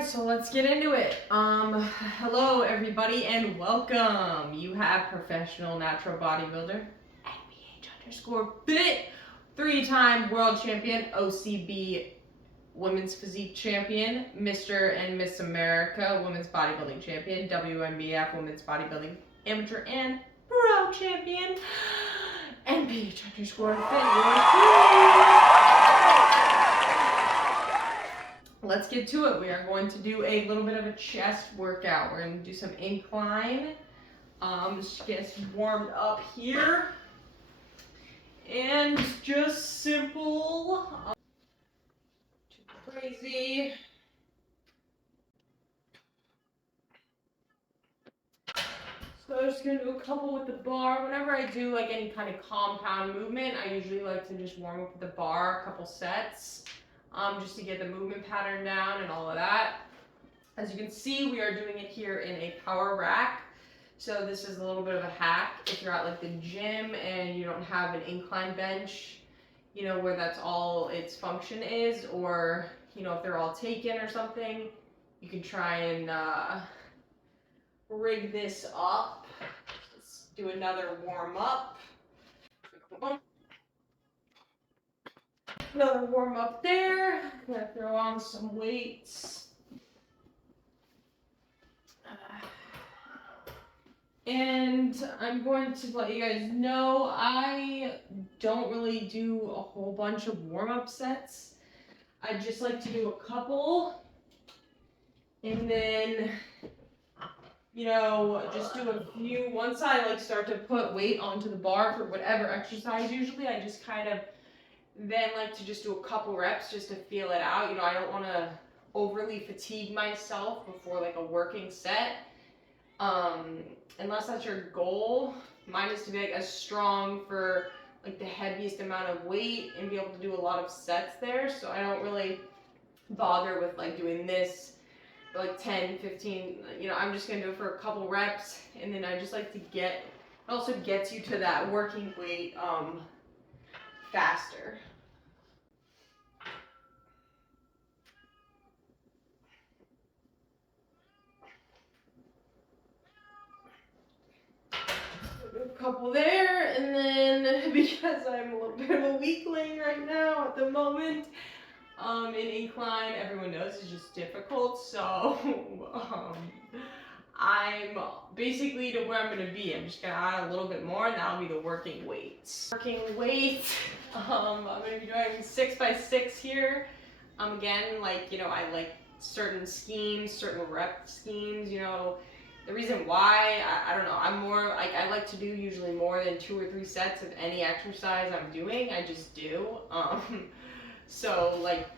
right, so let's get into it. Hello everybody and welcome. You have professional natural bodybuilder, NPH_Fit, 3-time world champion, OCB women's physique champion, Mr. and Miss America women's bodybuilding champion, WNBF women's bodybuilding amateur and pro champion, NPH_Fit. Let's get to it. We are going to do a little bit of a chest workout. We're going to do some incline. Just get us warmed up here. And just simple. Too crazy. So I'm just going to do a couple with the bar. Whenever I do like any kind of compound movement, I usually like to just warm up with the bar, a couple sets. Just to get the movement pattern down and all of that. As you can see, we are doing it here in a power rack. So this is a little bit of a hack if you're at like the gym and you don't have an incline bench, you know, where that's all its function is, or, you know, if they're all taken or something, you can try and rig this up. Let's do another warm up. Another warm up there. I'm gonna throw on some weights. And I'm going to let you guys know I don't really do a whole bunch of warm-up sets. I just like to do a couple and then, you know, just do a few. Once I like start to put weight onto the bar for whatever exercise, usually I just kind of then like to just do a couple reps just to feel it out. You know, I don't want to overly fatigue myself before like a working set. Unless that's your goal. Mine is to be like as strong for like the heaviest amount of weight and be able to do a lot of sets there. So I don't really bother with like doing this for like 10, 15, you know, I'm just gonna do it for a couple reps, and then I just like to get, it also gets you to that working weight faster. A couple there, and then because I'm a little bit of a weakling right now at the moment, in incline, everyone knows it's just difficult, so I'm basically to where I'm going to be. I'm just going to add a little bit more, and that'll be the working weights. Working weight, I'm going to be doing 6x6 here. Again, like, you know, I like certain schemes, certain rep schemes, you know. The reason why, I don't know, I'm more, like, I like to do usually more than 2 or 3 sets of any exercise I'm doing. I just do. So, like,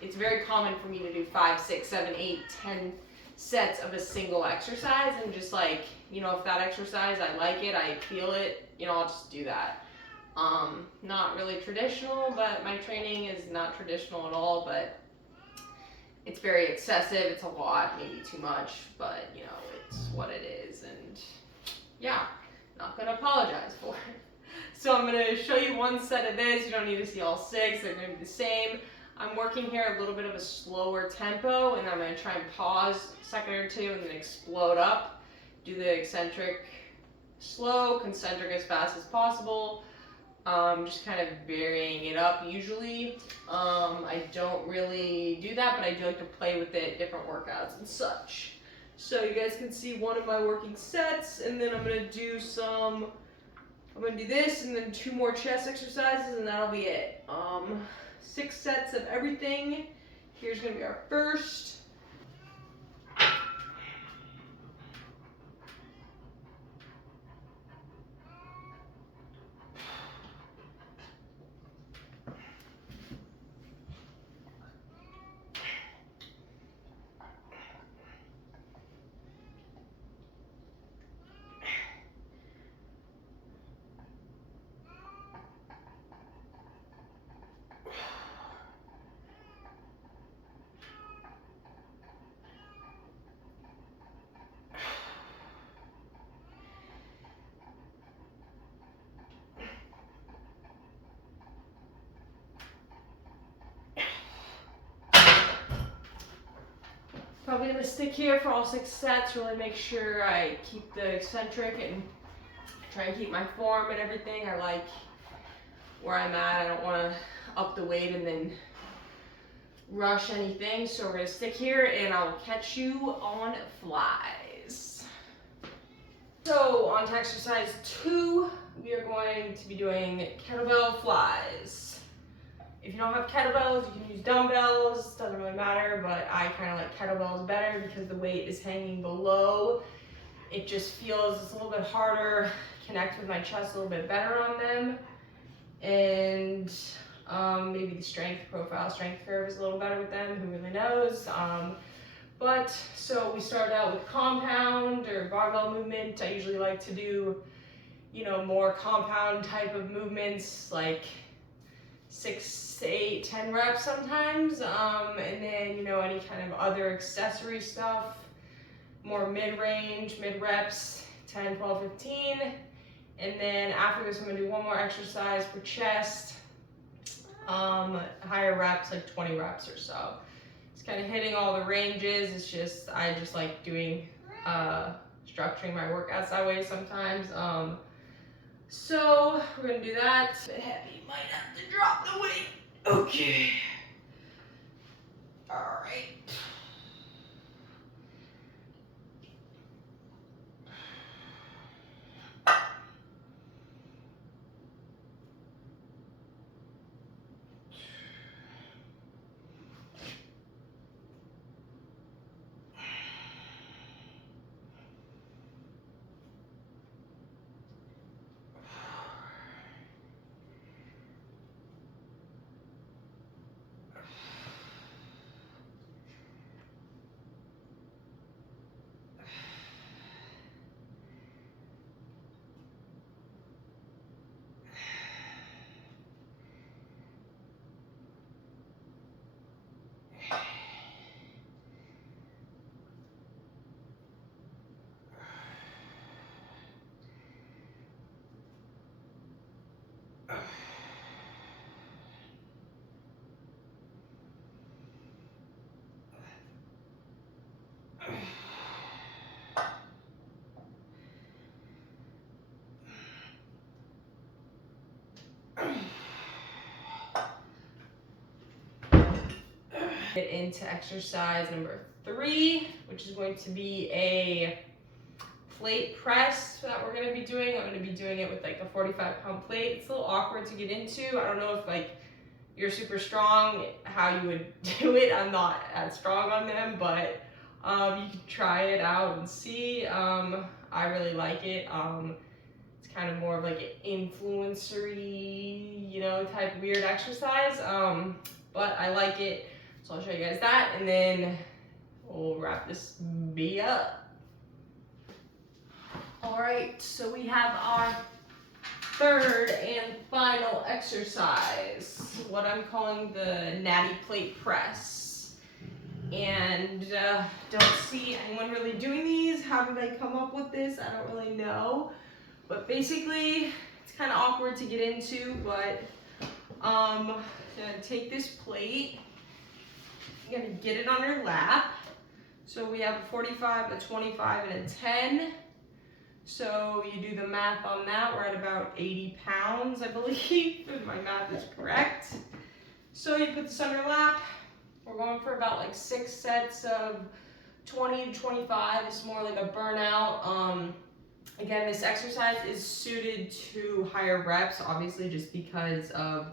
it's very common for me to do 5, 6, 7, 8, 10 sets of a single exercise, and just like, you know, if that exercise, I like it, I feel it, you know, I'll just do that. Not really traditional, but my training is not traditional at all, but it's very excessive. It's a lot, maybe too much, but, you know, it's what it is, and yeah, not gonna apologize for it. So I'm gonna show you one set of this. You don't need to see all 6, they're gonna be the same. I'm working here a little bit of a slower tempo, and I'm gonna try and pause a second or two and then explode up. Do the eccentric slow, concentric as fast as possible. Just kind of varying it up usually. I don't really do that, but I do like to play with it, different workouts and such. So you guys can see one of my working sets, and then I'm gonna do this and then 2 more chest exercises, and that'll be it. 6 sets of everything. Here's gonna be our first. Probably gonna stick here for all 6 sets, really make sure I keep the eccentric and try and keep my form and everything. I like where I'm at. I don't wanna up the weight and then rush anything. So we're gonna stick here and I'll catch you on flies. So on to exercise 2, we are going to be doing kettlebell flies. If you don't have kettlebells, you can use dumbbells, doesn't really matter, but I kind of like kettlebells better because the weight is hanging below. It just feels it's a little bit harder, connect with my chest a little bit better on them. And maybe the strength profile, strength curve is a little better with them, who really knows. But so we start out with compound or barbell movement. I usually like to do, you know, more compound type of movements, like 6, 8, 10 reps sometimes, and then, you know, any kind of other accessory stuff, more mid-range, mid-reps, 10, 12, 15, and then after this I'm going to do one more exercise for chest, higher reps, like 20 reps or so. It's kind of hitting all the ranges. It's just, I just like doing, structuring my workouts that way sometimes. So we're gonna do that. A bit heavy, might have to drop the weight. Okay. All right. Get into exercise number 3, which is going to be a plate press that we're going to be doing. I'm going to be doing it with like a 45-pound plate. It's a little awkward to get into. I don't know if like you're super strong, how you would do it. I'm not as strong on them, but you can try it out and see. I really like it. It's kind of more of like an influencery, you know, type weird exercise. But I like it. So I'll show you guys that, and then we'll wrap this B up. All right, so we have our 3rd and final exercise, what I'm calling the Natty Plate Press. And don't see anyone really doing these. How did I come up with this? I don't really know. But basically, it's kind of awkward to get into, but I'm gonna take this plate. You're gonna get it on your lap. So we have a 45, a 25, and a 10. So you do the math on that. We're at about 80 pounds, I believe, if my math is correct. So you put this on your lap. We're going for about like 6 sets of 20 to 25. It's more like a burnout. Again, this exercise is suited to higher reps, obviously, just because of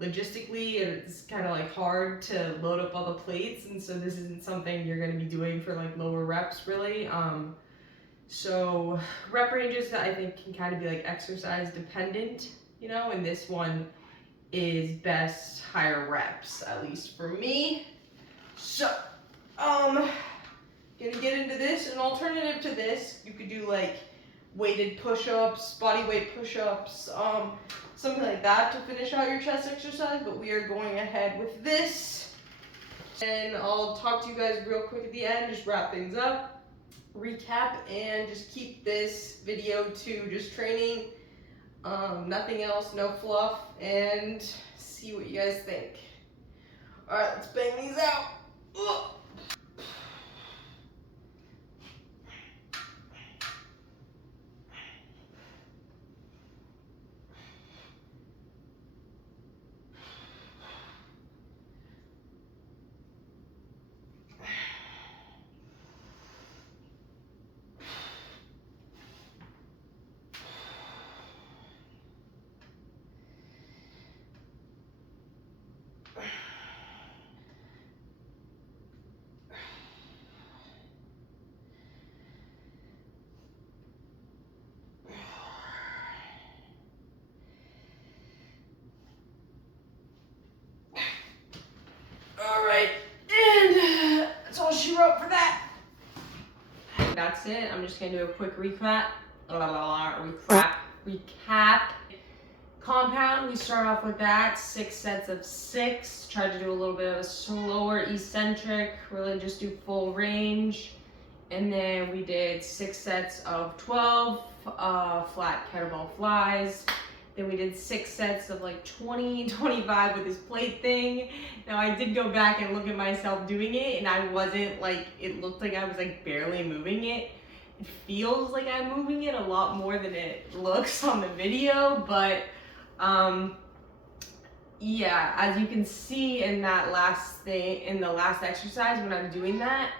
logistically, it's kind of like hard to load up all the plates, and so this isn't something you're going to be doing for like lower reps really. So rep ranges I think can kind of be like exercise dependent, you know, and this one is best higher reps, at least for me. So gonna get into this. An alternative to this, you could do like weighted push-ups, body weight push-ups, something like that to finish out your chest exercise, but we are going ahead with this. And I'll talk to you guys real quick at the end, just wrap things up, recap, and just keep this video to just training, nothing else, no fluff, and see what you guys think. All right, let's bang these out. Ugh. All right, and that's all she wrote for that. That's it. I'm just gonna do a quick recap. Compound, we start off with that, 6 sets of 6. Try to do a little bit of a slower eccentric, really just do full range. And then we did 6 sets of 12 flat kettlebell flies. Then we did 6 sets of like 20, 25 with this plate thing. Now I did go back and look at myself doing it, and I wasn't like, it looked like I was like barely moving it. It feels like I'm moving it a lot more than it looks on the video, but yeah, as you can see in that last thing, in the last exercise when I'm doing that,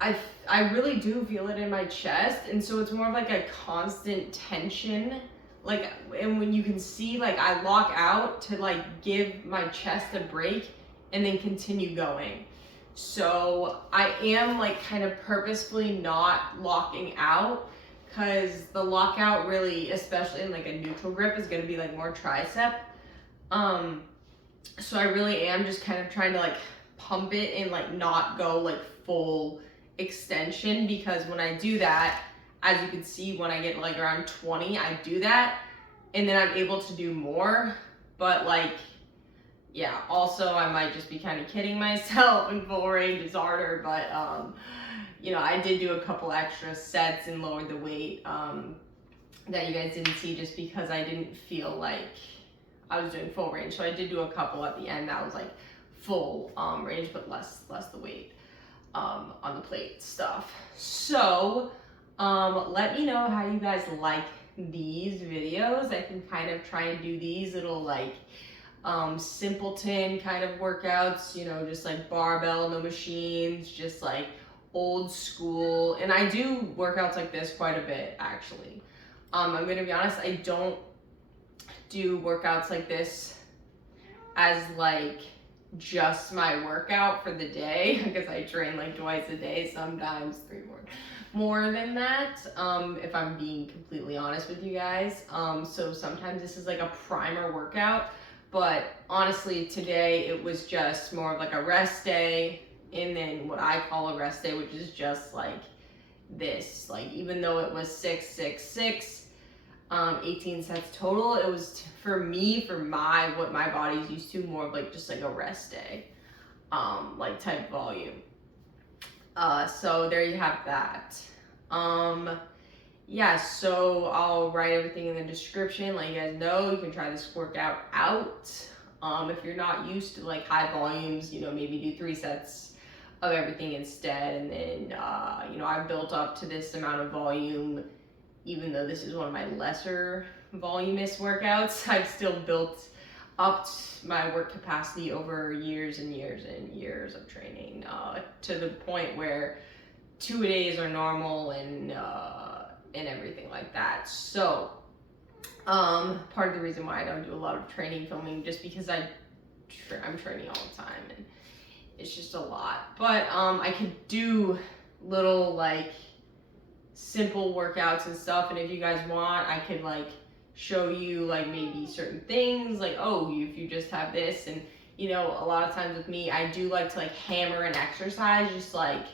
I really do feel it in my chest, and so it's more of like a constant tension, like, and when you can see, like, I lock out to like give my chest a break and then continue going. So I am like kind of purposefully not locking out, because the lockout really, especially in like a neutral grip, is going to be like more tricep. So I really am just kind of trying to like pump it and like not go like full extension, because when I do that, as you can see, when I get like around 20, I do that and then I'm able to do more. But like, yeah, also I might just be kind of kidding myself, and full range is harder, but you know, I did do a couple extra sets and lowered the weight that you guys didn't see, just because I didn't feel like I was doing full range. So I did do a couple at the end that was like full range, but less the weight on the plate stuff. So let me know how you guys like these videos. I can kind of try and do these little like simpleton kind of workouts, you know, just like barbell, no machines, just like old school. And I do workouts like this quite a bit, actually. I'm gonna be honest, I don't do workouts like this as like just my workout for the day, because I train like twice a day, sometimes 3 more than that, if I'm being completely honest with you guys. So sometimes this is like a primer workout, but honestly today it was just more of like a rest day, and then what I call a rest day, which is just like this, like, even though it was 6, 6, 6, 18 sets total, it was for me, for what my body's used to, more of like just like a rest day like type volume. So there you have that. Yeah, so I'll write everything in the description, let you guys know. You can try this workout out. If you're not used to like high volumes, you know, maybe do 3 sets of everything instead. And then you know, I've built up to this amount of volume, even though this is one of my lesser voluminous workouts. I've still built up my work capacity over years and years and years of training, to the point where 2-a-days are normal, and everything like that. So part of the reason why I don't do a lot of training filming, just because I'm training all the time and it's just a lot. But I could do little like simple workouts and stuff, and if you guys want, I could like show you like maybe certain things, like, oh, if you just have this. And you know, a lot of times with me, I do like to like hammer an exercise, just like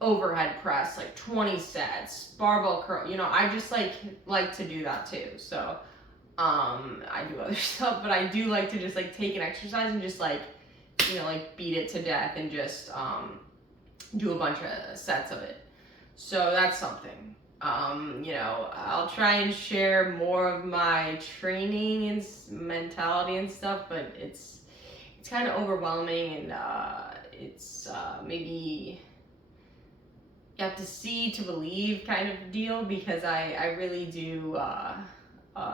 overhead press like 20 sets, barbell curl, you know, I just like to do that too. So I do other stuff, but I do like to just like take an exercise and just like, you know, like beat it to death and just do a bunch of sets of it. So that's something. You know, I'll try and share more of my training and mentality and stuff, but it's kind of overwhelming, and it's maybe you have to see to believe kind of deal, because I really do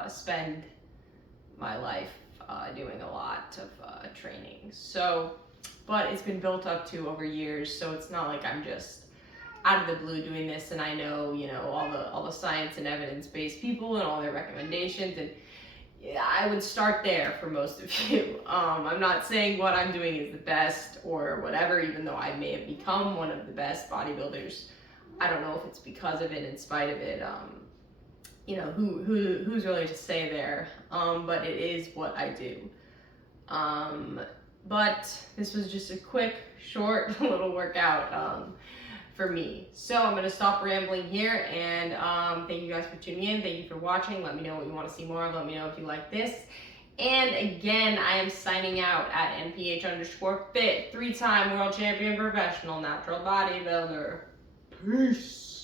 spend my life doing a lot of training. So, but it's been built up to over years, so it's not like I'm just out of the blue doing this and I know, you know, all the science and evidence-based people and all their recommendations. And I would start there for most of you. I'm not saying what I'm doing is the best or whatever, even though I may have become one of the best bodybuilders. I don't know if it's because of it, in spite of it. You know, who's really to say there? But it is what I do. But this was just a quick, short little workout for me. So I'm going to stop rambling here, and thank you guys for tuning in. Thank you for watching. Let me know what you want to see more of. Let me know if you like this. And again, I am signing out at NPH_Fit, 3-time world champion professional natural bodybuilder. Peace.